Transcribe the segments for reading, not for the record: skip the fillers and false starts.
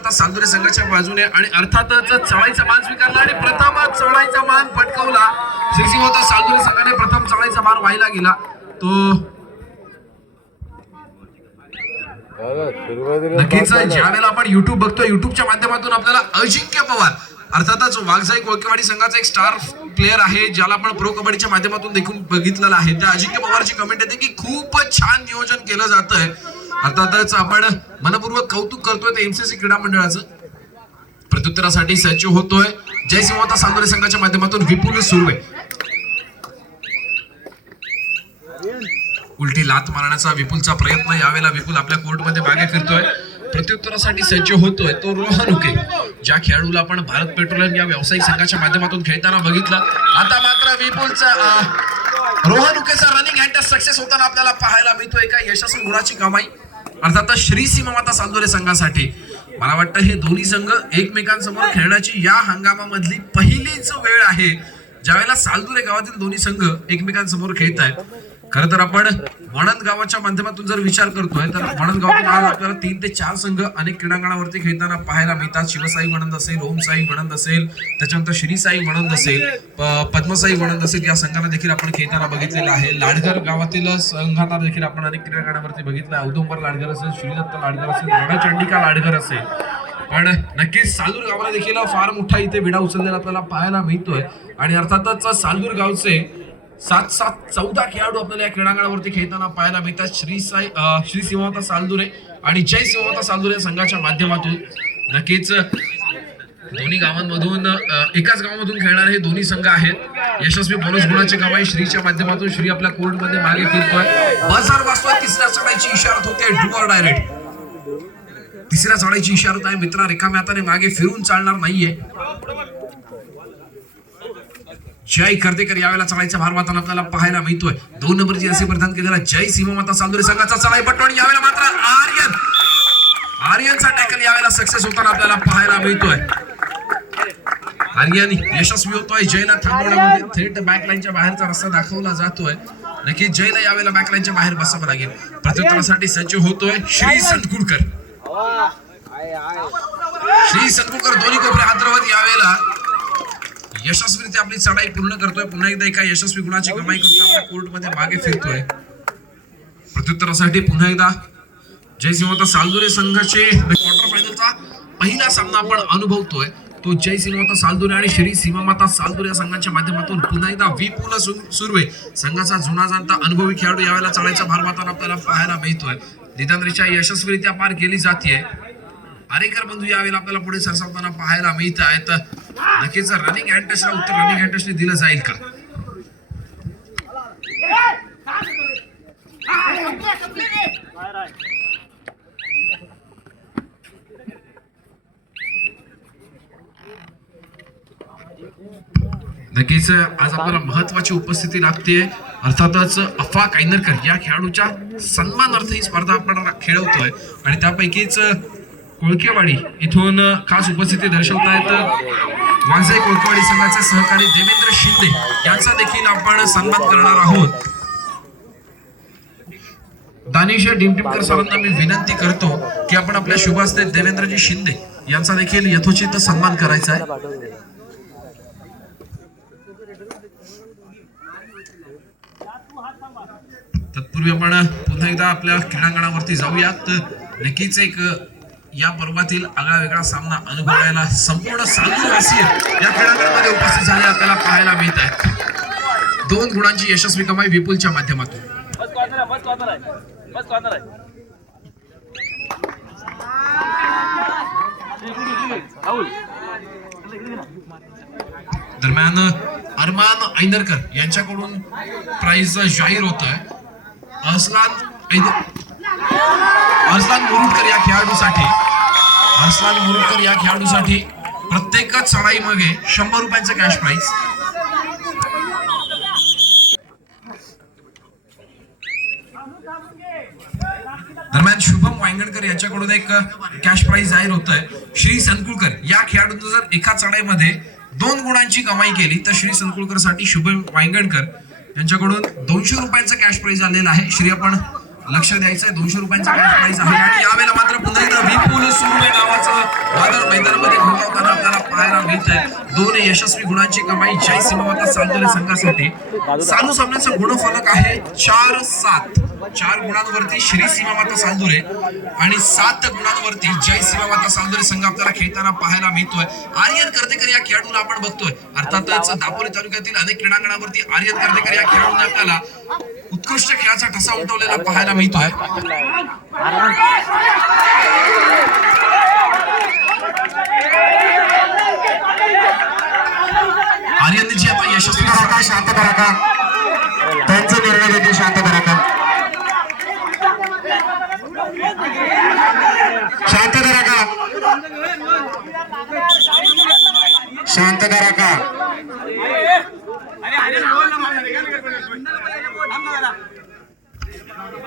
आता सालदुरे संघाच्या बाजूने आणि अर्थातच चढाईचा मान स्वीकारला आणि प्रथमच चढाईचा मान पटकावला. श्रीसिंह सालदुरे संघाने प्रथम चढाईचा मान व्हायला गेला तो नक्कीच. ज्यावेळेला आपण युट्यूब बघतोय, युट्यूबच्या माध्यमातून आपल्याला अजिंक्य पवार अर्थातच वाघजाई कोळकेवाडी संघाचा एक स्टार प्लेअर आहे, ज्याला आपण प्रो कबड्डीच्या माध्यमातून देखील बघितलेला आहे. त्या अजिंक्य पवारची कमेंट येते की खूपच छान नियोजन केलं जातंय. अर्थातच आपण मनपूर्वक कौतुक करतोय ते एमसीसी क्रीडा मंडळाचं. प्रत्युत्तरासाठी सज्ज होतोय जयसिंह सालदुरे संघाच्या माध्यमातून विपुल सुर्वे. उलटी लात मारण्याचा विपुलचा प्रयत्न. यावेळेला विपुल आपल्या कोर्टमध्ये मागे फिरतोय. प्रत्युत्तरासाठी सज्ज होतोय तो रोहन उके, ज्या खेळाडूला आपण भारत पेट्रोलियम या व्यावसायिक संघाच्या माध्यमातून खेळताना बघितलं. आता मात्र विपुलचा रोहन उकेचा रनिंग हँड सक्सेस होताना आपल्याला पाहायला मिळतोय. का यशस्वी गुणाची कमाई अर्थात श्री सीमामाता सालदुरे संघासाठी. मला वाटतं हे दोन्ही संघ एकमेकांसमोर खेळण्याची या हंगामामधली पहिलीच वेळ आहे ज्यावेळेला सालदुरे गावातील दोन्ही संघ एकमेकांसमोर खेळत आहेत. खरं तर आपण वणंद गावाच्या माध्यमातून जर विचार करतोय तर वणंद गावातून आज आपल्याला 3 ते 4 संघ अनेक क्रीडांगणावरती खेळताना पाहायला मिळतात. शिवसाई वणंद असेल, ओमसाई वणंद असेल, त्याच्यानंतर श्रीसाई वणंद असेल, पद्मसाई वणंद असेल, या संघांना देखील आपण खेळताना बघितलेलं आहे. लाडघर गावातील संघांना देखील आपण अनेक क्रीडांगणावरती बघितलं. औदुंबर लाडघर असेल, श्रीदत्त लाडघर असेल, रणचंडिका लाडघर असेल. पण नक्कीच सालदूर गावाला देखील फार मोठा इथे विडा उचललेला आपल्याला पाहायला मिळतोय. आणि अर्थातच सालदूर गावचे 7-14 खेळाडू आपल्याला या क्रीडांगणावरती खेळताना पाहायला मिळतात. श्री सीमामाता सालदुरे आणि जय सीमामाता सालदुरे संघाच्या माध्यमातून. नक्कीच दोन्ही गावांमधून एकाच गावामधून खेळणारे हे दोन्ही संघ आहेत. यशस्वी बोनस गुणाची कमाई श्रीच्या माध्यमातून. श्री आपल्या कोर्टमध्ये मागे फिरतोय. बाजार वाजतोय. तिसऱ्या चढाईची इशारत होते डू ऑर डायरेक्ट. तिसऱ्या चढाईची इशारत आहे मित्रा. रिकाम्या हाताने मागे फिरून चालणार नाहीये. जय कर्तेकर यावेळेला चढाईचा भार वाहताना आपल्याला पाहायला मिळतोय. 2 नंबरची रसी प्रदान केलेला जय सीमामाता सालदुरे संघाचा चढाई पट्टू आणि यावेळेला मात्र आर्यनचा टॅकल यावेळेला सक्सेस होताना आपल्याला पाहायला मिळतोय. आर्यन यशस्वी होतोय. जयला थांबवण्यामध्ये थेट बॅकलाईनच्या बाहेरचा रस्ता दाखवला जातोय. नक्कीच जयला यावेळेला बॅकलाईनच्या बाहेर बसावं लागेल. प्रत्युत्तरासाठी सज्ज होतोय श्री संतकुडकर. श्री संतकुडकर दोन्ही कोपरे हातरवत यावेळेला यशस्वीरित्या आपली चढाई पूर्ण करतोय. पुन्हा एकदा एका यशस्वी गुणाची कमाई करतोय. आपल्या कोर्टमध्ये मागे फिरतोय. प्रत्युत्तरासाठी पुन्हा एकदा जय सीमामाता सालदुरे संघाचे क्वार्टर फायनलचा पहिला सामना आपण अनुभवतोय. तो जय सीमामाता सालदुरे आणि श्री सीमामाता सालदुरे या संघाच्या माध्यमातून. पुन्हा एकदा विपुल सुर्वे संघाचा जुना जाणता अनुभवी खेळाडू यावेळेला चढाईचा भार वाहताना आपल्याला पाहायला मिळतोय. निदानरीच्या यशस्वीरित्या पार केली जाते. आरेकर बंधू यावेळेला आपल्याला पुढे सरसावताना पाहायला मिळत आहेत. नक्कीच रनिंग हँड टचला उत्तर रनिंग हँड टचने दिलं जाईल का? नक्कीच आज आपल्याला महत्वाची उपस्थिती लागते. अर्थातच अफा कायनरकर या खेळाडूच्या सन्मानार्थ ही स्पर्धा आपण खेळवतोय. आणि त्यापैकीच कोळकेवाडी इथून खास उपस्थिती दर्शवतायत वाघजाई कोळकेवाडी संघाचे सहकारी देवेंद्र शिंदे यांचा देखील आपण सन्मान करणार आहोत. दानिश डिमटिमकर सरांना मी विनंती करतो की आपण आपल्या शुभास्ते देवेंद्रजी शिंदे यांचा देखील यथोचित सन्मान करायचा आहे. तत्पूर्वी आपण पुन्हा एकदा आपल्या क्रीडांगणावरती जाऊयात. नक्कीच एक या पर्वातील आगळा वेगळा सामना अनुभवायला संपूर्ण सालदूरवासीय या क्रीडांगणामध्ये उपस्थित झाले आपल्याला पाहायला मिळत आहे. 2 गुणांची यशस्वी कमाई विपुलच्या माध्यमातून. दरम्यान अरमान ऐनरकर यांच्याकडून प्राइज जाहीर होत आहे. अर्सलान मुरुडकर या खेळाडूसाठी प्रत्येक चढाई मागे 100 रुपयांचं कॅश प्राइज. दरम्यान शुभम वांगणकर यांच्याकडून एक कॅश प्राइज जाहीर होत आहे. श्री संतकुळकर या खेळाडूने जर एका चढाईमध्ये 2 गुणांची कमाई केली तर श्री संतकुळकर साठी शुभम वांगणकर यांच्याकडून 200 रुपयांचं कॅश प्राइज आलेलं आहे. श्री आपण लक्ष द्यायचंय. 200 रुपयांचा कॅश प्राइज आहे. आणि यावेळेला मात्र पुन्हा एकदा विपुल सुर्वे नावाचं मिळत आहे. 2 यशस्वी गुणांची कमाई जय सीमामाता सालदरे संघासाठी. चालू सामन्याचा गुणफलक आहे 4-7. 4 गुणांवरती श्री सीमामाता सालदुरे आणि 7 गुणांवरती जय सीमामाता सालदुरे संघ आपल्याला खेळताना पाहायला मिळतोय. आर्यन कर्तेकर या खेळाडूला आपण बघतोय. अर्थातच दापोली तालुक्यातील अनेक क्रीडांगणावरती आर्यन कर्तेकर या खेळाडूने आपल्याला उत्कृष्ट खेळाचा ठसा उमटवलेला पाहायला मिळतोय. आर्यनने जी आता यशस्वी शांत करा का त्यांचे निर्णय घेतील. शांत करा का शांत करा का शांत करा का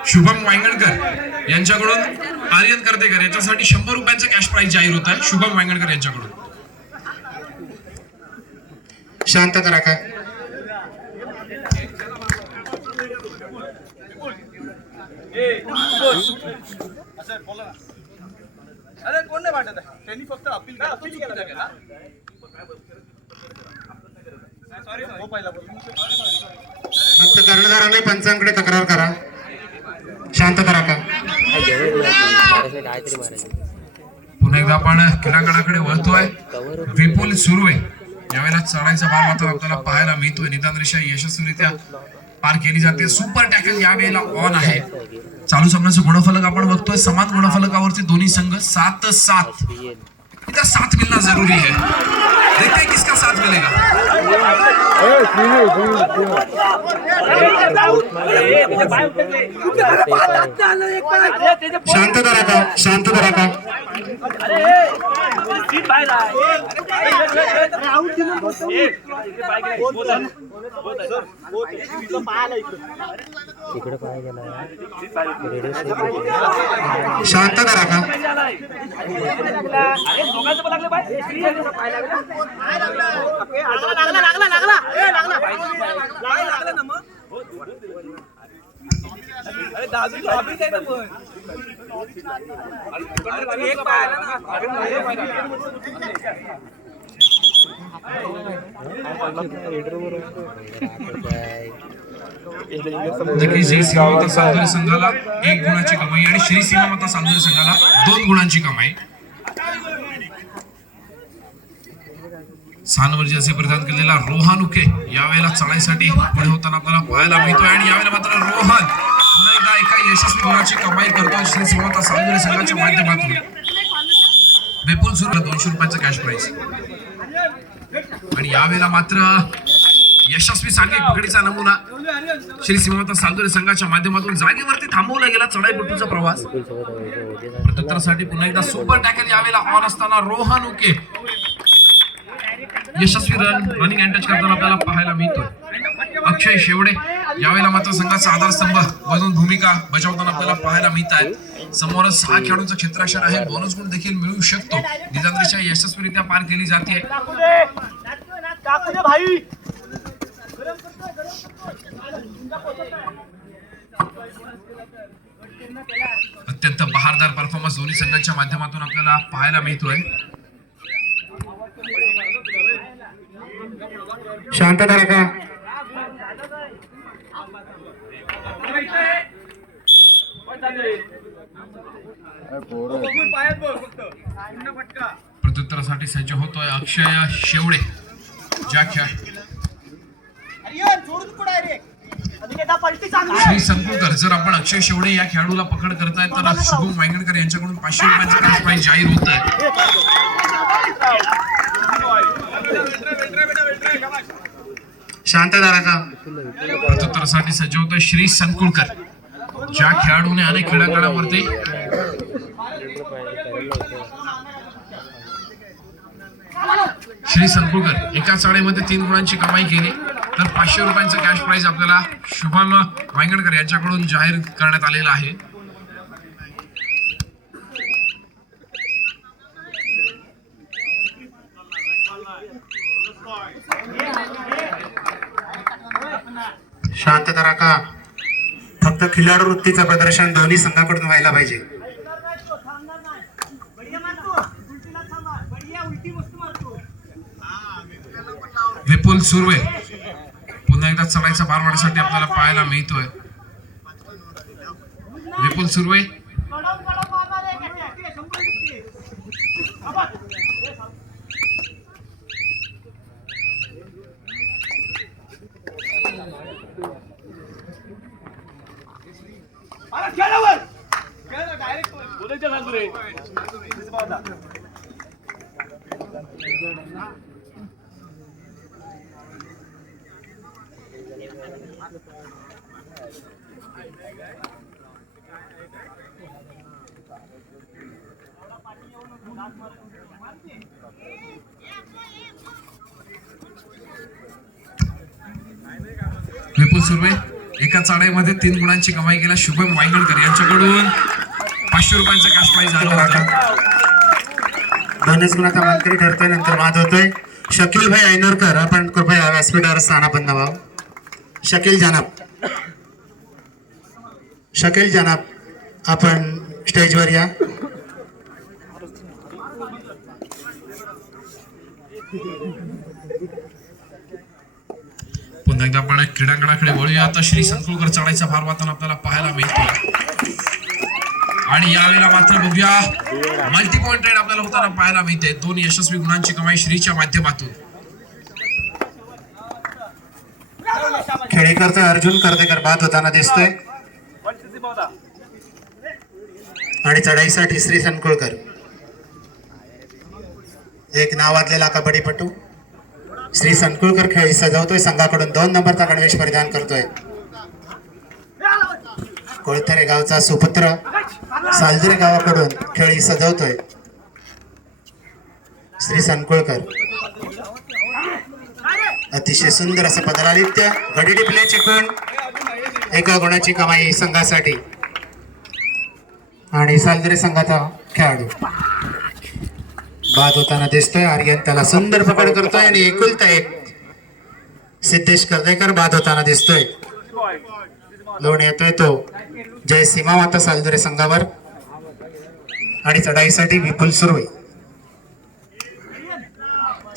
शुभम वांगणकर यांच्याकडून आर्यन कर्तेकर याच्यासाठी 100 रुपयांचं कॅश प्राइज जाहीर होत आहे. शुभम वांगणकर यांच्याकडून शांत करा का अरे कोण नाही वाटत आहे. त्यांनी फक्त अपील केला. फक्त कर्णधाराने पंचांकडे तक्रार करा. शांत करा का पुन्हा एकदा आपण क्रीडांगणाकडे वळतोय. विपुल सुर्वे यावेळेला चढाईचा भार मात्र आपल्याला पाहायला मिळतोय. निदान रेषा यशस्वीरित्या पार केली जाते. सुपर टॅकल यावेळेला ऑन आहे. चालू सामन्याचं गुणफलक आपण बघतोय. समान गुणफलकावरती दोन्ही संघ 7-7. इधर 7 मिलना जरूरी है. देखते हैं किसका 7 मिलेगा. शांत करा का शांत करा का शांत करा का अरे दादू ऑफिस आहे ना पण एक पाहिला जय सीमामाता सालदरे संघाला 1 गुणाची कमाई आणि श्री सीमामाता सालदरे संघाला 2 गुणांची कमाई. सानवरजी असे परिधान केलेला रोहन उके यावेळेला चढाईसाठी पुढे होताना आपल्याला पाहायला मिळतोय. आणि यावेळेला मात्र रोहन पुन्हा एकदा एका यशस्वी गुणाची कमाई करतोय श्री सीमामाता सालदरे संघाच्या माध्यमातून. विपुल सुर्वे 200 रुपयाचं कॅश प्राइज. आणि यावेळेला मात्र यशस्वी सांघिक पकडीचा नमुना श्री सीमामाता सालदरे संघाच्या माध्यमातून जागेवरती थांबवला गेला चढाईपटूचा प्रवास. प्रत्युत्तरासाठी पुन्हा एकदा सुपर टॅकल यावेळेला ऑन असताना रोहन उके यशस्वी रनिंग अँड टच करताना आपल्याला पाहायला मिळतोय. अक्षय शेवडे यावेळेला मात्र संघाचा आधारस्तंभ बनून भूमिका बजावताना आपल्याला पाहायला मिळत आहे. समोरच 6 खेळाडूंचं क्षेत्ररक्षण आहे. बोनस गुण देखील मिळू शकतो. निदानरेषा यशस्वीरित्या पार केली जाते. अत्यंत बहारदार परफॉर्मन्स दोन्ही संघांच्या माध्यमातून आपल्याला पाहायला मिळतोय. शांत करा का प्रत्युत्तरासाठी सज्ज होतोय अक्षय शेवडे. ज्या श्री संकुलकर जर आपण अक्षय शेवडे या खेळाडूला पकड करतायत तर शुभम वांगणकर यांच्याकडून 500 रुपयांचं कॅश प्राइज जाहीर होत आहे. शांत करा का प्रत्युत्तरासाठी सज्ज होतोय श्री संकुलकर. ज्या खेळाडूने अनेक क्रीडांगणावरती श्री संकुलकर एका चढाईमध्ये 3 गुणांची कमाई केली तर 500 रुपयांचं कॅश प्राइज आपल्याला शुभम वांगणकर यांच्याकडून जाहीर करण्यात आलेला आहे. शांत करा का फक्त खिलाडू वृत्तीचं प्रदर्शन दोन्ही संघाकडून व्हायला पाहिजे. विपुल सुर्वे पुन्हा एकदा चढाईचा भार वाढण्यासाठी आपल्याला पाहायला मिळतोय. विपुल सुर्वे विपुल सुर्वे एका चढाईमध्ये 3 गुणांची कमाई केला. शुभम वायगडकर यांच्याकडून 500 रुपयांचा कॅश प्राइज आला होता. 2 गुणाचा मानकरी ठरतोय. नंतर वाद होतोय. शकील भाई ऐनोरकर आपण कृपया व्यासपीठावर स्थानापन्न व्हावं. शकील जनाब आपण स्टेजवर या. पुन्हा एकदा आपण क्रीडांगणाकडे वळूया. आता श्री संकुळकर चढाईचा भार वाहताना आपल्याला पाहायला मिळतो आणि यावेळेला मात्र बघूया मल्टी पॉइंट रेड आपल्याला होताना पाहायला मिळते. 2 यशस्वी गुणांची कमाई श्रीच्या माध्यमातून. खेडेकरचा अर्जुन कर्देकर बाद होताना दिसतोय आणि चढाईसाठी श्री संकुळकर एक नावाजलेला कबड्डीपटू श्री संकुळकर खेळी सजवतोय. संघाकडून 2 नंबरचा गणवेश परिधान करतोय. कोळथरे गावचा सुपुत्र सालजिरे गावाकडून खेळी सजवतोय श्री संकुळकर. अतिशय सुंदर असं पदरादित्य. गडी टिपल्याची गुण 1 गुणाची कमाई संघासाठी आणि सालजिरे संघाचा खेळाडू बाद होताना दिसतोय. आर्यन त्याला सुंदर पकड करतोय आणि एकुलता एक सिद्धेश कर्देकर बाद होताना दिसतोय. लोण येतोय तो जय सीमा माता सालजिरे संघावर आणि चढाईसाठी विपुल सुर्वे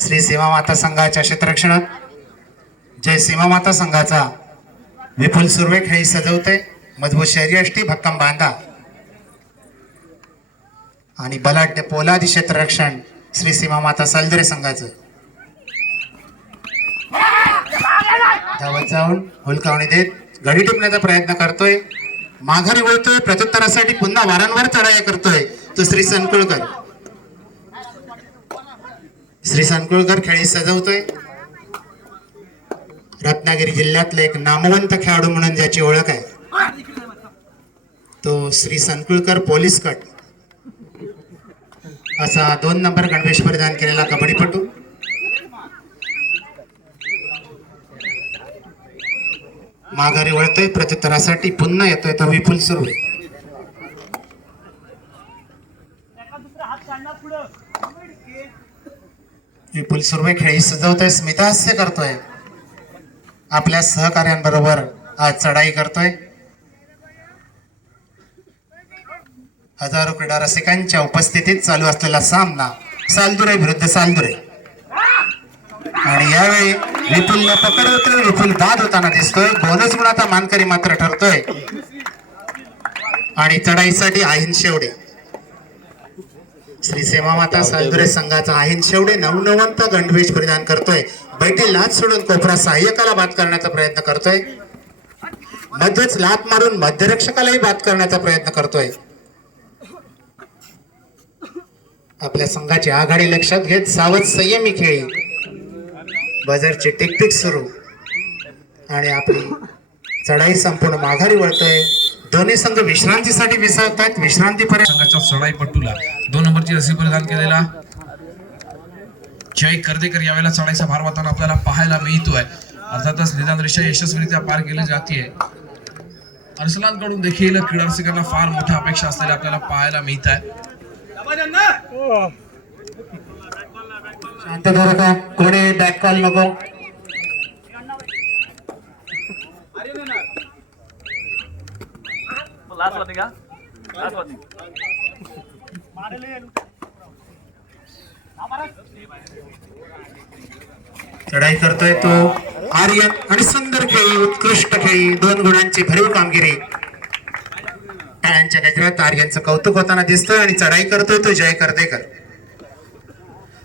श्री सीमा माता संघाच्या क्षेत्ररक्षणात जय सीमा माता संघाचा विपुल सुर्वे खेळी सजवते. मजबूत शरीरयष्टी भक्कम बांधा आणि बलाढ्य पोलादी क्षेत्ररक्षण श्री सीमा माता सालजिरे संघाचं. धावत जाऊन हुलकावणी देत गडी टिपण्याचा प्रयत्न करतोय. माघारी वळतोय. प्रत्युत्तरासाठी पुन्हा वारंवार चढाया करतोय तो श्री संकुळकर. श्री संकुळकर खेळी सजवतोय. रत्नागिरी जिल्ह्यातले एक नामवंत खेळाडू म्हणून ज्याची ओळख आहे तो श्री संकुळकर पोलीस कट असा 2 नंबर गणवेश परिधान केलेला कबड्डीपटू. माघारी वळतोय. प्रत्युत्तरासाठी पुन्हा येतोय तो विपुल सुर्वे. विपुल सुर्वे खेळी सजवतोय. स्मितहास्य करतोय. आपल्या सहकार्यांबरोबर आज चढाई करतोय. हजारो क्रीडा रसिकांच्या उपस्थितीत चालू असलेला सामना सालदुरे विरुद्ध सालदुरे आणि यावेळी विपुलला पकड होते. विपुल बाद होताना दिसतोय. बोनस गुणाचा मानकरी मात्र ठरतोय आणि चढाईसाठी आहीन शेवडे श्री सेवा माता सालदुरे संघाचा आहीन शेवडे नवनवंत गंडवेश परिधान करतोय. बैठी लात सोडून कोपरा सहाय्यकाला बाद करण्याचा प्रयत्न करतोय. मध्यच लात मारून मध्यरक्षकालाही बाद करण्याचा प्रयत्न करतोय. आपल्या संघाची आघाडी लक्षात घेत सावध संयमी खेळी. बजरची टिकटिक सुरू आणि आपली चढाई संपूर्ण माघारी वळतोय. दोन्ही संघ विश्रांतीसाठी विसावत आहेत. विश्रांतीपर्यंत संघाच्या चढाईपटूला 2 नंबरची रसी परिधान केलेला जय कर्देकर यावेळेला चढाईचा भार वाहताना आपल्याला पाहायला मिळतोय. अर्थातच निदान रेषा यशस्वीरित्या पार केली जाते. अर्सलानकडून देखील क्रीडा रसिकांना फार मोठ्या अपेक्षा असलेल्या आपल्याला पाहायला मिळत आहे. शांत धरा का कोणी बॅक कॉल नको. चढाई करतोय तो आर्यन आणि सुंदर खेळी, उत्कृष्ट खेळी, 2 गुणांची भरीव कामगिरी. टाळ्यांच्या गजरात आर्यनचं कौतुक होताना दिसतोय आणि चढाई करतोय तो जय कर्देकर.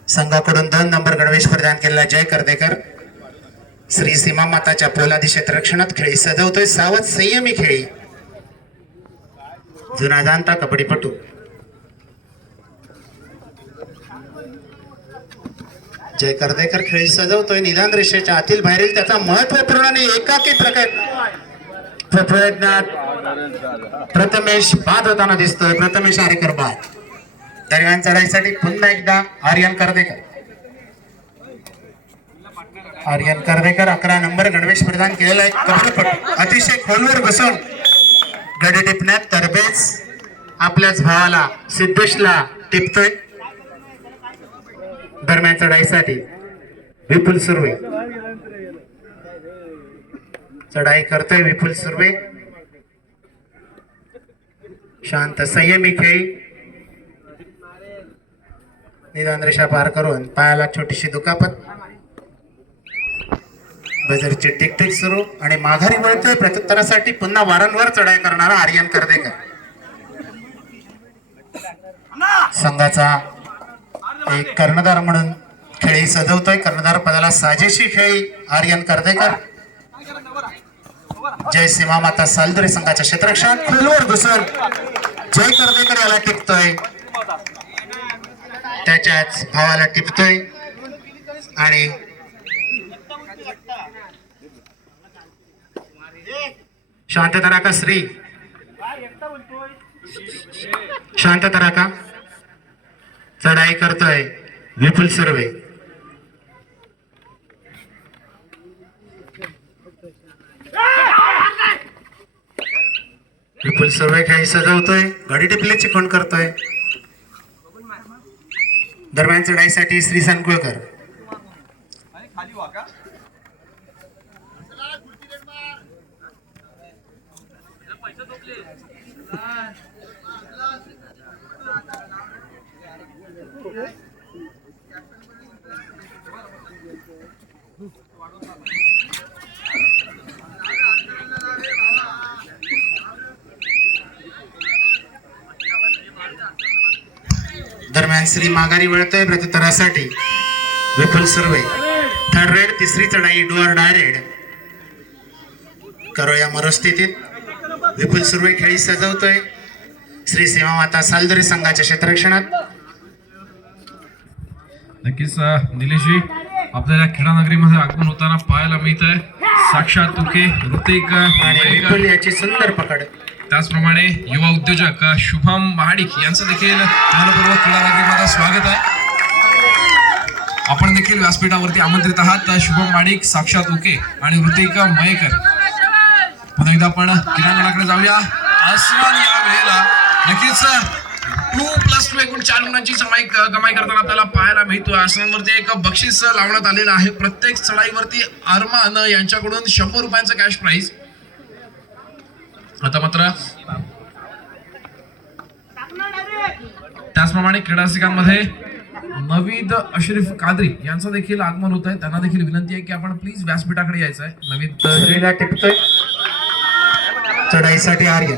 संघाकडून 2 नंबर गणवेश प्रदान केलेला जय कर्देकर श्री सीमा माताच्या पोलादी क्षेत्ररक्षणात खेळी सजवतोय. सावध संयमी खेळी, जुना जाणता कबड्डीपटू. जय कर्देकर खेळी सजवतोय. निदान रेषेच्या आतील बाहेरील त्याचा महत्वपूर्ण आणि एकाकी प्रयत्नात प्रथमेश बाद होताना दिसतोय. प्रथमेश आरेकर बाद. दरम्यान चढाईसाठी पुन्हा एकदा आर्यन कर्देकर. 11 नंबर गणवेश प्रदान केलेला एक कबड्डीपटू अतिशय खोलवर बसून गडी टिपण्यात तरबेज आपल्याच भावाला सिद्धेशला टिपतोय. दरम्यान चढाईसाठी विपुल सुर्वे. चढाई करतोय विपुल सुर्वे. शांत संयमी खेळी, निदान रेषा पार करून पायाला छोटीशी दुखापत. बजरची टिकटिक सुरू आणि माघारी वळतोय प्रत्युत्तरासाठी पुन्हा वारंवार चढाई करणारा आर्यन कर्देकर. संघाचा एक कर्णधार म्हणून खेळी सजवतोय. कर्णधार पदाला साजेशी खेळी आर्यन कर्देकर. जय सीमा माता सालदरे संघाच्या क्षेत्ररक्षणात खोलवर घुसून जय कर्देकर याला टिपतोय, त्याच्याच भावाला टिपतोय आणि शांतता राखा श्री, शांतता राखा. चढाई करतोय विपुल सुर्वे. विपुल सुर्वे खेळी सजवतोय. घडी टिपल्याची खूण करतोय. दरम्यान चढाईसाठी श्री संकुळकर. आणि खाली वा का दरम्यान श्री माघारी वळतोय प्रत्युत्तरासाठी विपुल सुर्वे. 3rd रेड, तिसरी चढाई डू ऑर डाय रेड. करोया मरुस्थितीत विपुल सुर्वे खेळी सजवतोय श्री सीमा माता सालदरे संघाच्या क्षेत्ररक्षणात. नक्कीच निलेशजी, आपल्याला क्रीडानगरीमध्ये आगमन होताना पाहायला मिळत आहे साक्षात तुके ऋतिक आणि विपुल याची सुंदर पकड. त्याचप्रमाणे युवा उद्योजक शुभम महाडिक यांचं देखील मनपूर्वक क्रीडानगरीमध्ये स्वागत आहे. आपण देखील व्यासपीठावरती आमंत्रित आहात. शुभम महाडिक, साक्षात उके आणि ऋतिक मयेकर. पुन्हा एकदा आपण क्रीडांगणाकडे जाऊया. आसमान या वेळेला नक्कीच 2+2 एकूण 4 गुणांची कमाई करताना आपल्याला पाहायला मिळतो. आसनांवरती एक बक्षीस लावण्यात आलेलं आहे. प्रत्येक चढाईवरती अरमान यांच्याकडून 100 रुपयांचं कॅश प्राइज. आता मात्र त्याचप्रमाणे क्रीडारसिकांमध्ये नवीद अशरीफ कादरी यांचं देखील आगमन होत आहे. त्यांना देखील विनंती आहे की आपण प्लीज व्यासपीठाकडे यायचं आहे. नवीद श्रीला टिपतोय. चढाईसाठी आर्यन.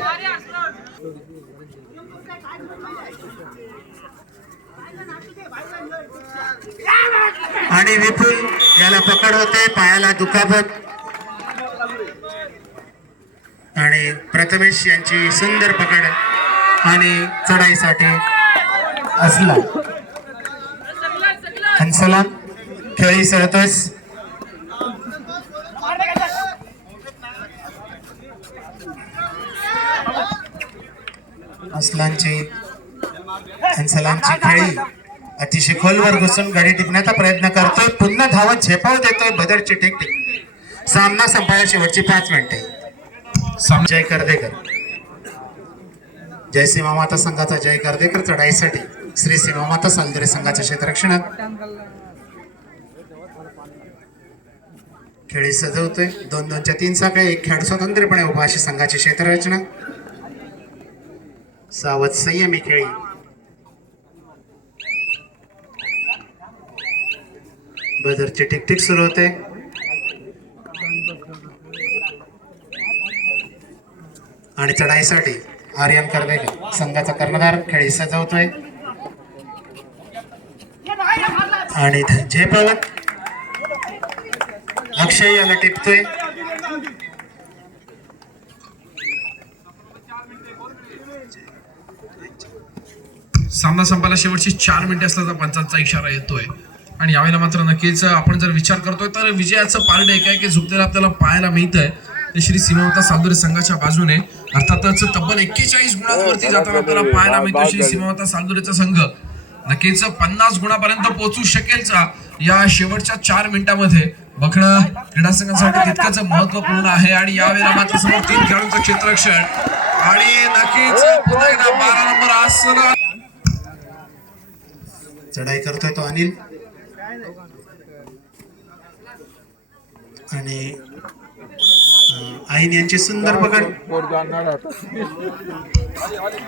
आणि विपुल याला पकड होते, पायाला दुखापत. आणि प्रथमेश यांची सुंदर पकड आणि चढाईसाठी असला हंसला खेळी सरतोस. हंसलांची खेळी अतिशय खोलवर घुसून गाडी टिपण्याचा प्रयत्न करतोय. पुन्हा धावत झेपाव देतोय बदरची टेकटिक. सामना संपायला शेवटची 5 मिनिटे. जय कर्देकर. जय सीमा माता संघाचा जय कर्देकर चढाईसाठी श्री सीमा माता सालदरे संघाच्या क्षेत्ररक्षणात खेळी सजवतोय. 2-2च्या 3 साखळी, एक खेळ स्वतंत्रपणे उभा अशी संघाची क्षेत्ररचना. सावध संयमी खेळी. बजरची टिकटिक सुरू होते. आणि चढाईसाठी आर्यन कर्वेकर संघाचा कर्णधार खेळी सजवतोय. आणि झेपवत अक्षय याला टिपतोय. सामना संपायला शेवटची 4 मिनिटे असल्याचा पंचांचा इशारा येतोय. आणि यावेळेला मात्र नक्कीच आपण जर विचार करतोय तर विजयाचं पारड एक आहे की झुकतेला आपल्याला पाहायला मिळतंय ते श्री सीमावता सालुरे संघाच्या बाजूने. अर्थातच तब्बल 41 गुणांवरती जाताना आपल्याला पाहायला मिळतो श्री सीमावता सालुरेचा संघ नक्कीच 50 गुणापर्यंत पोहोचू शकेलचा या शेवटच्या 4 मिनिटांमध्ये बघणं क्रीडा संघासाठी तितकंच महत्वपूर्ण आहे. आणि यावेळेला मात्र समोर 3 खेळाडूंचं क्षेत्ररक्षण आणि नक्कीच पुन्हा एकदा 12 नंबर आसन. चढाई करतोय तो अनिल. आणि आईन यांची सुंदर पकड.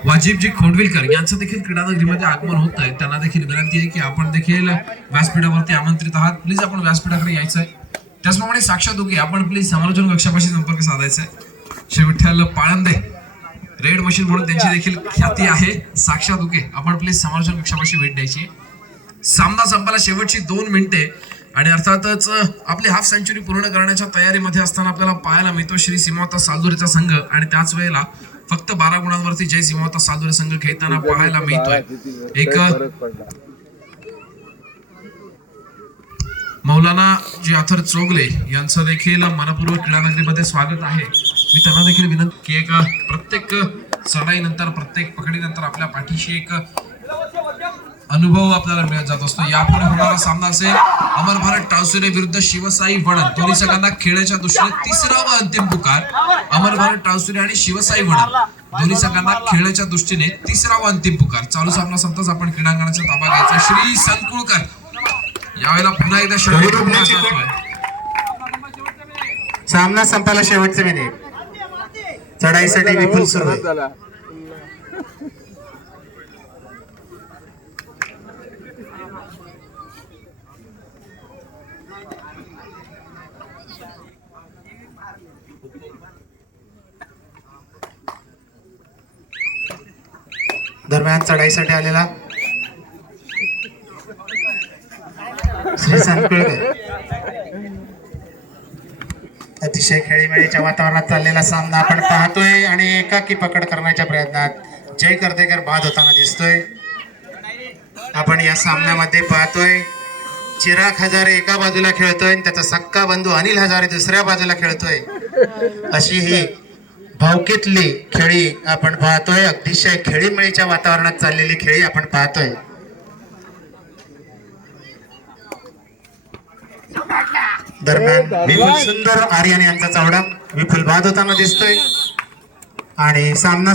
वाजिबजी खोंडविलकर यांचं देखील क्रीडानगरीमध्ये आगमन होत आहे. त्यांना देखील विनंती आहे की आपण देखील व्यासपीठावरती आमंत्रित आहात. प्लीज आपण व्यासपीठाकडे यायचं आहे. त्याचप्रमाणे साक्षात दोघे आपण प्लीज समालोचन कक्षापाशी संपर्क साधायचा आहे. श्री विठ्ठल पाळंदे रेड मशीन म्हणून त्यांची देखील ख्याती आहे. साक्षात दोघे आपण प्लीज समालोचन कक्षापाशी भेट द्यायची. सामना संपायला शेवटची 2 मिनिटे आणि अर्थातच आपली हाफ सेंचुरी पूर्ण करण्याच्या तयारीमध्ये असताना आपल्याला पाहायला मिळतो श्री सीमावता सालुरेचा संघ. आणि त्याच वेळेला फक्त 12 गुणांवरती जय सीमावता सालुरे संघ खेळताना पाहायला मिळतोय. एक मौलाना जाफर चोगले यांचं देखील मनपूर्वक क्रीडानगरीमध्ये स्वागत आहे. मी त्यांना देखील विनंती की एक प्रत्येक चढाईनंतर प्रत्येक पकडीनंतर आपल्या पाठीशी एक अनुभव आपल्याला मिळत जात असतो. यापुढे होणारा सामना असेल अमर भारत टावसुरे विरुद्ध शिवसाई वणन. दोन्ही संघांना खेळण्याच्या दृष्टीने 3रा व अंतिम पुकार. अमर भारत टावसुरे आणि शिवसाई वणन दोन्ही संघांना खेळण्याच्या दृष्टीने 3रा व अंतिम पुकार. चालू सामना संपताच आपण क्रीडांगणाचा ताबा घ्यायचा. श्री संकुळकर यावेळेला पुन्हा एकदा सामना संपायला शेवटचे मिनिट. चढाईसाठी विपुल सुरू आहे. दरम्यान चढाईसाठी आलेला श्री संकुळकर अतिशय खेळीमेळीच्या वातावरणात चाललेला सामना आपण पाहतोय. आणि एकाकी पकड करण्याच्या प्रयत्नात जय कर्देकर बाद होताना दिसतोय. आपण या सामन्यामध्ये पाहतोय चिराग हजारे एका बाजूला खेळतोय आणि त्याचा सक्का बंधू अनिल हजारे दुसऱ्या बाजूला खेळतोय. अशी ही भावकीतली खेळी आपण पाहतोय. अतिशय खेळीमेळीच्या वातावरणात चाललेली खेळी आपण पाहतोय. दरम्यान विपुल सुंदर आर्यन यांचा चावडा विपुल बाद होताना दिसतोय. आणि सामना